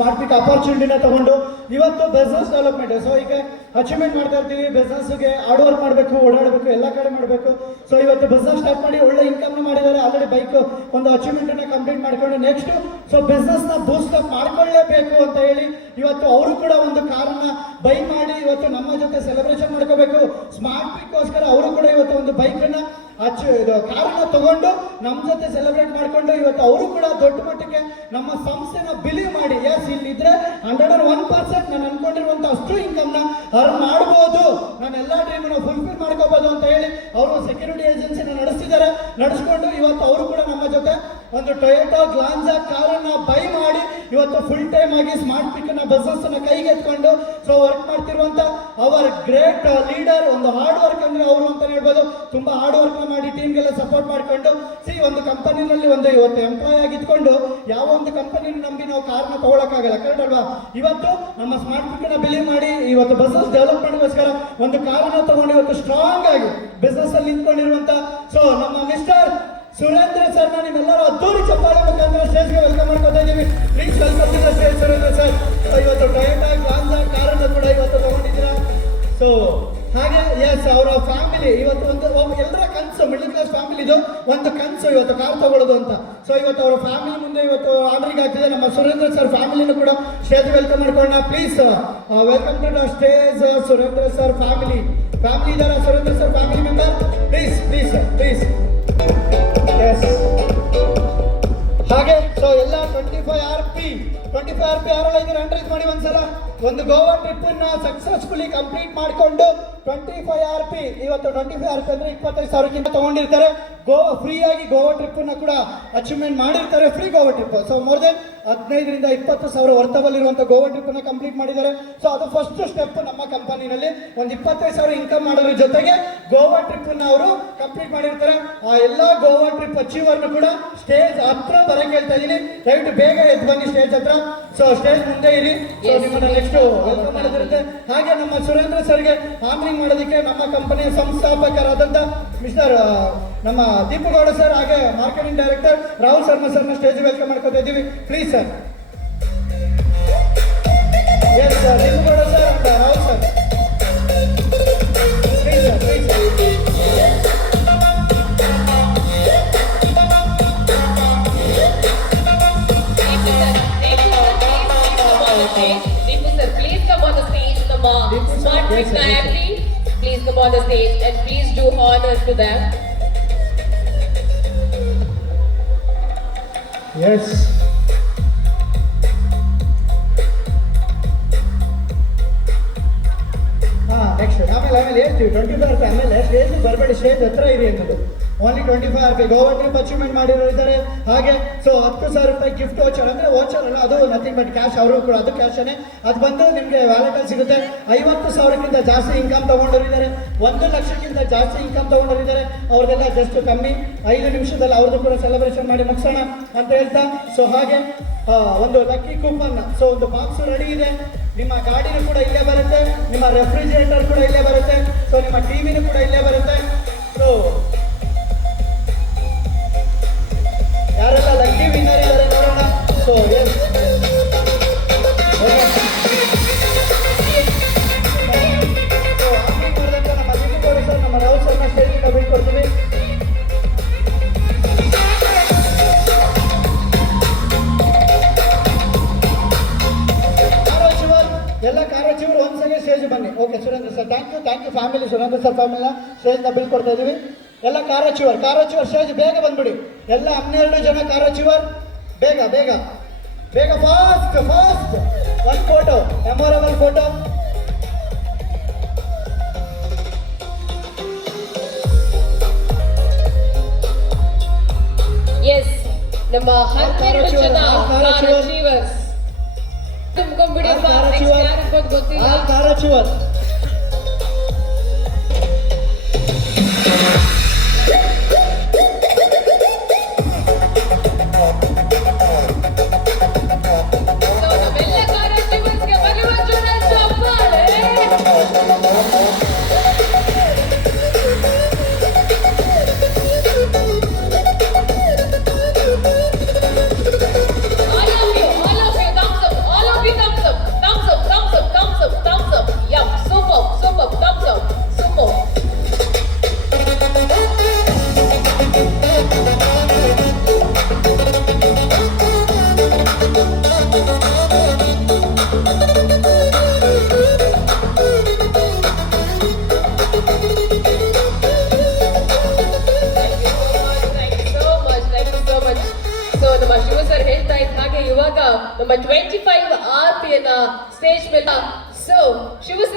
ಮಾಡ್ಲಿಕ್ಕೆ ಅಪರ್ಚುನಿಟಿನ ತಗೊಂಡು ಇವತ್ತು ಬಿಸ್ನೆಸ್ ಡೆವಲಪ್ಮೆಂಟ್. ಸೊ ಈಗ ಅಚೀವ್ಮೆಂಟ್ ಮಾಡ್ತಾ ಇರ್ತೀವಿ, ಬಿಸ್ನೆಸ್ಗೆ ಹಾರ್ಡ್ ವರ್ಕ್ ಮಾಡಬೇಕು, ಓಡಾಡಬೇಕು, ಎಲ್ಲ ಕಡೆ ಮಾಡಬೇಕು. ಸೊ ಇವತ್ತು ಬಿಸ್ನೆಸ್ ಸ್ಟಾರ್ಟ್ ಮಾಡಿ ಒಳ್ಳೆ ಇನ್ಕಮ್ ಮಾಡಿದ್ದಾರೆ. ಆಲ್ರೆಡಿ ಬೈಕ್ ಒಂದು ಅಚೀವ್ಮೆಂಟನ್ನು ಕಂಪ್ಲೀಟ್ ಮಾಡ್ಕೊಂಡು ನೆಕ್ಸ್ಟ್ ಸೊ ಬಿಸ್ನೆಸ್ನ ಬೂಸ್ಟ್ ಅಪ್ ಮಾಡ್ಕೊಳ್ಳೇಬೇಕು ಅಂತ ಹೇಳಿ ಇವತ್ತು ಅವರು ಕೂಡ ಒಂದು ಕಾರನ್ನ ಬೈ ಮಾಡಿ ಇವತ್ತು ನಮ್ಮ ಜೊತೆ ಸೆಲೆಬ್ರೇಷನ್ ಮಾಡ್ಕೋಬೇಕು. ಸ್ಮಾರ್ಟ್ ಪಿಕ್ಗೋಸ್ಕರ ಅವರು ಕೂಡ ಇವತ್ತು ಒಂದು ಬೈಕನ್ನು ಕಾರನ್ನ ತಗೊಂಡು ನಮ್ಮ ಜೊತೆ ಸೆಲೆಬ್ರೇಟ್ ಮಾಡಿಕೊಂಡು ಇವತ್ತು ಅವರು ಕೂಡ ದೊಡ್ಡ ಮಟ್ಟಕ್ಕೆ ನಮ್ಮ ಸಂಸ್ಥೆನ ಬಿಲೀವ್ ಮಾಡಿ ಎಸ್ ಇಲ್ಲಿದ್ರೆ 101% ನಾನು ಅನ್ಕೊಂಡಿರುವಂತ ಅಷ್ಟು ಇನ್ಕಮ್ನ ಅರ್ನ್ ಮಾಡ್ಬೋದು, ನಾನು ಎಲ್ಲ ಡ್ರೀಮ್ನ ಫುಲ್ಫಿಲ್ ಮಾಡ್ಕೋಬಹುದು ಅಂತ ಹೇಳಿ ಅವರು ಸೆಕ್ಯೂರಿಟಿ ಏಜೆನ್ಸಿನ ನಡೆಸ್ತಿದ್ದಾರೆ. ನಡೆಸ್ಕೊಂಡು ಇವತ್ತು ಅವರು ಕೂಡ ನಮ್ಮ ಜೊತೆ ಒಂದು ಟೊಯೋಟಾ ಗ್ಲಾನ್ಸಾ ಕಾರನ್ನ ಬೈ ಮಾಡಿ ಇವತ್ತು ಫುಲ್ ಟೈಮ್ ಆಗಿ ಸ್ಮಾರ್ಟ್ ಪಿಕ್ನ ಬಿಸ್ನೆಸ್ ಅನ್ನ ಕೈಗೆ ಎತ್ಕೊಂಡು ಸೊ ವರ್ಕ್ ಮಾಡ್ತಿರುವಂತ ಅವರ್ ಗ್ರೇಟ್ ಲೀಡರ್. ಒಂದು ಹಾರ್ಡ್ ವರ್ಕ್ ಅಂದ್ರೆ ಅವರು ಅಂತ ಹೇಳ್ಬೋದು. ತುಂಬಾ ಹಾರ್ಡ್ ವರ್ಕ್ ಮಾಡಿ ಟೀಮ್ಗೆಲ್ಲ ಸಪೋರ್ಟ್ ಮಾಡ್ಕೊಂಡು ಒಂದು ಕಂಪನಿನಲ್ಲಿ ಒಂದು ಇವತ್ತು ಎಂಪ್ಲಾಯ್ ಆಗಿದ್ಕೊಂಡು ಯಾವ ಒಂದು ಕಂಪನಿ ನಂಬಿ ನಾವು ಕಾರ್ನ ತಗೊಳಕ್ಕಾಗಲ್ಲ, ಕರೆಕ್ಟ್ ಅಲ್ವಾ? ಇವತ್ತು ನಮ್ಮ ಸ್ಮಾರ್ಟ್ ಪಿಕ್ನ ಬಿಲೀವ್ ಮಾಡಿ ಇವತ್ತು ಬಿಸ್ನೆಸ್ ಡೆವಲಪ್ಮೆಂಟ್ಗೋಸ್ಕರ ಒಂದು ಕಾರನ್ನ ತಗೊಂಡು ಇವತ್ತು ಸ್ಟ್ರಾಂಗ್ ಆಗಿ ಬಿಸ್ನೆಸ್ ಅಲ್ಲಿ ನಿಂತ್ಕೊಂಡಿರುವಂತ ಸೊ ನಮ್ಮ ಮಿಸ್ಟರ್ ಸುರೇಂದ್ರ ಸರ್ನ ನಿಮ್ಮೆಲ್ಲರೂ ಅದ್ದೂರಿ ಚಪ್ಪಾಳೆ ಮುಖಾಂತರ ಸ್ಟೇಜ್ಗೆ ವೆಲ್ಕಮ್ ಮಾಡ್ಕೊತಾ ಇದ್ದೀವಿ. Please welcome to the stage Surendra sir. ಇವತ್ತು ಟೊಯೋಟಾ ಗ್ಲಾನ್ಸಾ ಕಾರನ್ನು ಕೂಡ ಇವತ್ತು ತಗೊಂಡಿದ್ದೀರಾ. ಸೊ ಹಾಗೆ ಎಸ್ ಅವರ ಫ್ಯಾಮಿಲಿ ಇವತ್ತು ಒಂದು ಎಲ್ಲರ ಕನಸು, ಮಿಡಲ್ ಕ್ಲಾಸ್ ಫ್ಯಾಮಿಲಿದು ಒಂದು ಕನಸು ಇವತ್ತು ಕಾರ್ ತಗೊಳ್ಳೋದು ಅಂತ. ಸೊ ಇವತ್ತು ಅವರ ಫ್ಯಾಮಿಲಿ ಮುಂದೆ ಇವತ್ತು ಆರ್ಡರ್ಗೆ ಆಗ್ತಿದೆ. ನಮ್ಮ ಸುರೇಂದ್ರ ಸರ್ ಫ್ಯಾಮಿಲಿನೂ ಕೂಡ ಸ್ಟೇಜ್ ವೆಲ್ಕಮ್ ಮಾಡ್ಕೊಳ್ಳೋಣ. Please welcome to the stage Surendra sir family ಇದ್ದಾರೆ. Surendra sir family member please please please. Yes ಹಾಗೆ ಸೊ ಎಲ್ಲ 25 RP ಯಾರೆಲ್ಲ ಇದ್ದೀರಾ ಹ್ಯಾಂಡ್ ಮಾಡಿ ಒಂದ್ಸಲ. ಒಂದು ಗೋವಾ ಟ್ರಿಪ್ ಅನ್ನ ಸಕ್ಸಸ್ಫುಲಿ ಕಂಪ್ಲೀಟ್ ಮಾಡಿಕೊಂಡು 25 RP ಇವತ್ತು 25 RP ಅಂದ್ರೆ 25,000ಕ್ಕಿಂತ ತಗೊಂಡಿರ್ತಾರೆ. ಫ್ರೀ ಆಗಿ ಗೋವಾ ಟ್ರಿಪ್ ಅನ್ನ ಕೂಡ ಅಚೀವ್ಮೆಂಟ್ ಮಾಡಿರ್ತಾರೆ. Free Goa trip. So more than 15,000 ರಿಂದ 20,000 ವರ್ತಬಲ್ ಇರುವಂತ ಗೋವಾ ಟ್ರಿಪ್ ಅನ್ನ ಕಂಪ್ಲೀಟ್ ಮಾಡಿದ್ದಾರೆ. ಸೊ ಅದು ಫಸ್ಟ್ ಸ್ಟೆಪ್ ನಮ್ಮ ಕಂಪನಿನಲ್ಲಿ. ಒಂದು 25,000 ಇನ್ಕಮ್ ಮಾಡೋದ್ರ ಜೊತೆಗೆ ಗೋವಾ ಟ್ರಿಪ್ ಅನ್ನ ಅವರು ಕಂಪ್ಲೀಟ್ ಮಾಡಿರ್ತಾರೆ. ಆ ಎಲ್ಲಾ ಗೋವಾ ಟ್ರಿಪ್ ಅಚೀವರ್ನು ಕೂಡ ಸ್ಟೇಜ್ ಹತ್ರ ಬರಕ್ಕೆ ಹೇಳ್ತಾ ಇದೀನಿ. ದಯವಿಟ್ಟು ಬೇಗ ಎದ್ದು ಬನ್ನಿ ಸ್ಟೇಜ್ ಹತ್ರ. ಸೊ ಸ್ಟೇಜ್ ಮುಂದೆ ಇರಿ. ಸೊ ನಿಮ್ಮನ್ನ ನೆಕ್ಸ್ಟ್ ವೆಲ್ಕಮ್ ಮಾಡೋದಿರುತ್ತೆ. ಹಾಗೆ ನಮ್ಮ ಸುರೇಂದ್ರ ಸರ್ಗೆ ಆಮರಿಂಗ್ ಮಾಡೋದಕ್ಕೆ ನಮ್ಮ ಕಂಪನಿಯ ಸಂಸ್ಥಾಪಕರಾದಂತ ಮಿಸ್ಟರ್ ನಮ್ಮ ದೀಪಗೌಡ ಸರ್ ಹಾಗೆ ಮಾರ್ಕೆಟಿಂಗ್ ಡೈರೆಕ್ಟರ್ ರಾಹುಲ್ ಶರ್ಮಾ ಸರ್ನ ಸ್ಟೇಜ್ ವೆಲ್ಕಮ್ ಮಾಡ್ಕೊತಾ ಇದ್ದೀವಿ. Please sir. Yes sir, Deepagowda sir and Rahul sir please sir, please sir. Smart Pick family, please come on the stage and please do honor to them. Yes. Next ಆಮೇಲೆ ಹೇಳ್ತೀವಿ 25 RP ಆಮೇಲೆ stage ಬರಬೇಡಿ, stage ಹತ್ರ ಇರಿ ಅನ್ನೋದು. Only 25 RP Goa trip achievement ಮಾಡಿರೋ ಇದ್ದಾರೆ. ಹಾಗೆ ಸೊ 10,000 ರೂಪಾಯಿ ಗಿಫ್ಟ್ ವೋಚರ್ ಅಂದ್ರೆ ವೋಚರ್ ಅಲ್ಲ, ಅದು ನಥಿಂಗ್ ಬಟ್ ಕ್ಯಾಶ್. ಅವರು ಕೂಡ ಅದು ಕ್ಯಾಶನೇ. ಅದು ಬಂದು ನಿಮಗೆ ವ್ಯಾಲೆಟಲ್ಲಿ ಸಿಗುತ್ತೆ. 50,000ಕ್ಕಿಂತ ಜಾಸ್ತಿ ಇನ್ಕಮ್ ತಗೊಂಡಿದ್ದಾರೆ. 1,00,000ಕ್ಕಿಂತ ಜಾಸ್ತಿ ಇನ್ಕಮ್ ತಗೊಂಡಿದ್ದಾರೆ. ಅವ್ರದ್ದೆಲ್ಲ ಜಸ್ಟ್ ಕಮ್ಮಿ 5 ನಿಮಿಷದಲ್ಲಿ ಅವ್ರದ್ದು ಕೂಡ ಸೆಲೆಬ್ರೇಷನ್ ಮಾಡಿ ಮುಗಿಸೋಣ ಅಂತ ಹೇಳ್ತಾ. ಸೊ ಹಾಗೆ ಒಂದು ಲಕ್ಕಿ ಕೂಪನ್. ಸೊ ಒಂದು ಬಾಕ್ಸ್ ರೆಡಿ ಇದೆ. ನಿಮ್ಮ ಗಾಡಿನೂ ಕೂಡ ಇಲ್ಲೇ ಬರುತ್ತೆ, ನಿಮ್ಮ ರೆಫ್ರಿಜರೇಟರ್ ಕೂಡ ಇಲ್ಲೇ ಬರುತ್ತೆ, ಸೊ ನಿಮ್ಮ ಟಿವಿನೂ ಕೂಡ ಇಲ್ಲೇ ಬರುತ್ತೆ. ಸೊ ಯಾರೆಲ್ಲ ಲಕ್ಕಿ ವಿನ್ನರ್ ಇದ್ದಾರೆ ನೋಡೋಣ. ಸೊ ಎಸ್ ನಮ್ಮ ದೀಪಗೌಡ ಸರ್, ನಮ್ಮ ರಾಹುಲ್ ಸರ್ನ ಸ್ಟೇಜಿಂದ ಬೀಳ್ಕೊಡ್ತೀವಿ. ಎಲ್ಲ ಕಾರಚಿವರು ಒಂದ್ಸಲ ಸ್ಟೇಜ್ ಬನ್ನಿ. Okay Surendra sir, thank you family. Surendra sir ಫ್ಯಾಮಿಲಿನ ಸ್ಟೇಜ್ನ ಬೀಳ್ಕೊಡ್ತಾ ಇದ್ದೀವಿ. ಎಲ್ಲ ಕಾರಚಿವರ್ ಸ್ಟೇಜ್ ಬೇಗ ಬಂದ್ಬಿಡಿ. ಎಲ್ಲ 12 ಜನ ಕಾರಚಿವರ್ ಬೇಗ ಬೇಗ ಬೇಗ ಫಾಸ್ಟ್ ಒಂದು ಫೋಟೋ, ಮೆಮೊರೇಬಲ್ ಫೋಟೋ. ಎಸ್, ನಮ್ಮ 12 ಜನ ಕಾರಚಿವರ್ಸ್ ತುಂಬಿಕೊಂಡಿರುವ ಗೊತ್ತಿಲ್ಲ. ಕಾರಚಿವರ್ all of you, thumbs up, all ನಮ್ಮ 25 RP ನ ಸ್ಟೇಜ್ ಮೇಲೆ. ಸೊ ಶಿವ